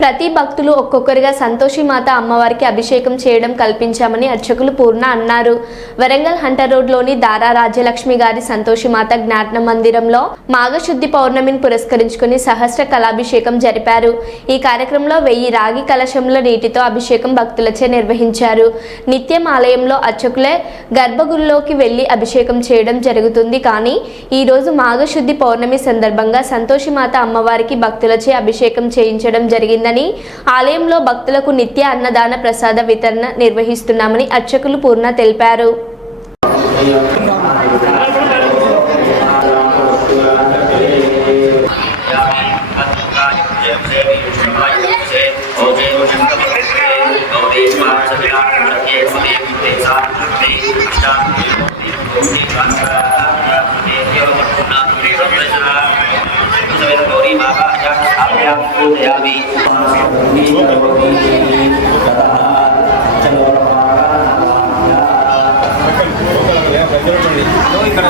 ప్రతి భక్తులు ఒక్కొక్కరిగా సంతోషి మాత అమ్మవారికి అభిషేకం చేయడం కల్పించామని అర్చకులు పూర్ణ అన్నారు. వరంగల్ హంటర్ రోడ్లోని దారా రాజ్యలక్ష్మి గారి సంతోషి మాత జ్ఞాన మందిరంలో మాఘశుద్ధి పౌర్ణమిని పురస్కరించుకుని సహస్ర కళాభిషేకం జరిపారు. ఈ కార్యక్రమంలో వెయ్యి రాగి కలశంలో నీటితో అభిషేకం భక్తులచే నిర్వహించారు. నిత్యం ఆలయంలో అర్చకులే గర్భగుడిలోకి వెళ్ళి అభిషేకం చేయడం జరుగుతుంది కానీ ఈరోజు మాఘశుద్ధి పౌర్ణమి సందర్భంగా సంతోషి మాత అమ్మవారికి భక్తులచే అభిషేకం చేయించడం జరిగింది జరిగిందని ఆలయంలో భక్తులకు నిత్య అన్నదాన ప్రసాద వితరణ నిర్వహిస్తున్నామని అర్చకులు పూర్ణ తెలిపారు. समेत गौरी माता पूजयामी ఇక్కడ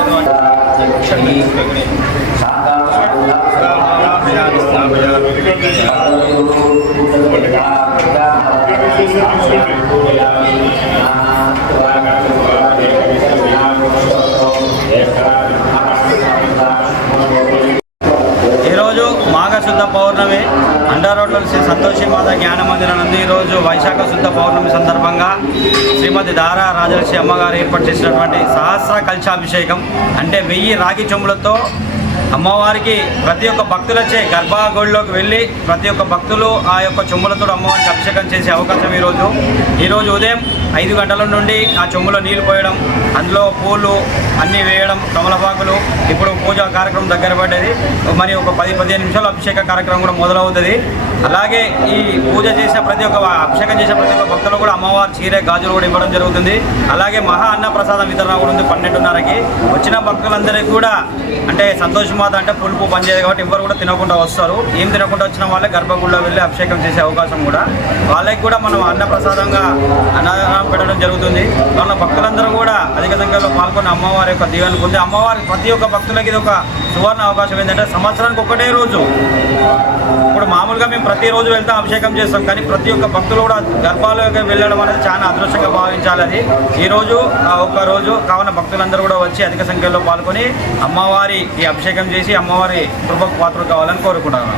ఈరోజు మాఘశుద్ధ పౌర్ణమి. అండర్ రోడ్లో శ్రీ సంతోషి మాత జ్ఞాన మందిరం నుండి ఈరోజు వైశాఖ శుద్ధ పౌర్ణమి సందర్భంగా శ్రీమతి దారా రాజలక్ష్మి అమ్మగారు ఏర్పాటు చేసినటువంటి సహస్ర కలశాభిషేకం. అంటే వెయ్యి రాగి చెంబులతో అమ్మవారికి ప్రతి ఒక్క భక్తులచే గర్భగుడిలోకి వెళ్ళి ప్రతి ఒక్క భక్తులు ఆ యొక్క చెంబులతో అమ్మవారికి అభిషేకం చేసే అవకాశం ఈరోజు. ఈరోజు ఉదయం ఐదు గంటల నుండి ఆ చెంబులో నీళ్ళు పోయడం అందులో పూలు అన్నీ వేయడం కమలపాకులు ఇప్పుడు పూజా కార్యక్రమం దగ్గర పడ్డది. మరి ఒక పది పదిహేను నిమిషాలు అభిషేక కార్యక్రమం కూడా మొదలవుతుంది. అలాగే ఈ పూజ చేసే ప్రతి ఒక్క అభిషేకం చేసే ప్రతి ఒక్క భక్తులు కూడా అమ్మవారి చీరే గాజులు కూడా ఇవ్వడం జరుగుతుంది. అలాగే మహా అన్న ప్రసాదం వితరణ కూడా ఉంది పన్నెండున్నరకి. వచ్చిన భక్తులందరికీ కూడా అంటే సంతోషమాత అంటే పులుపు పనిచేయదు కాబట్టి ఎవరు కూడా తినకుండా వస్తారు. ఏం తినకుండా వచ్చిన వాళ్ళే గర్భగుడిలో వెళ్ళి అభిషేకం చేసే అవకాశం కూడా. వాళ్ళకి కూడా మనం అన్న ప్రసాదంగా అన్నదానం పెట్టడం జరుగుతుంది. మన భక్తులందరూ కూడా అధిక సంఖ్యలో పాల్గొన్న అమ్మవారి యొక్క దీవెన పొంది అమ్మవారి ప్రతి ఒక్క భక్తులకి ఇది ఒక సువర్ణ అవకాశం. ఏంటంటే సంవత్సరానికి ఒకటే రోజు. మామూలుగా మేము ప్రతిరోజు వెళ్తాం అభిషేకం చేస్తాం. కానీ ప్రతి ఒక్క భక్తులు కూడా గర్భాలయంగా వెళ్ళడం అనేది చాలా అదృష్టంగా భావించాలి అది. ఈ రోజు ఆ ఒక్క రోజు కావున భక్తులందరూ కూడా వచ్చి అధిక సంఖ్యలో పాల్గొని అమ్మవారి ఈ అభిషేకం చేసి అమ్మవారి కృపకు పాత్రలు కావాలని కోరుకుంటున్నాను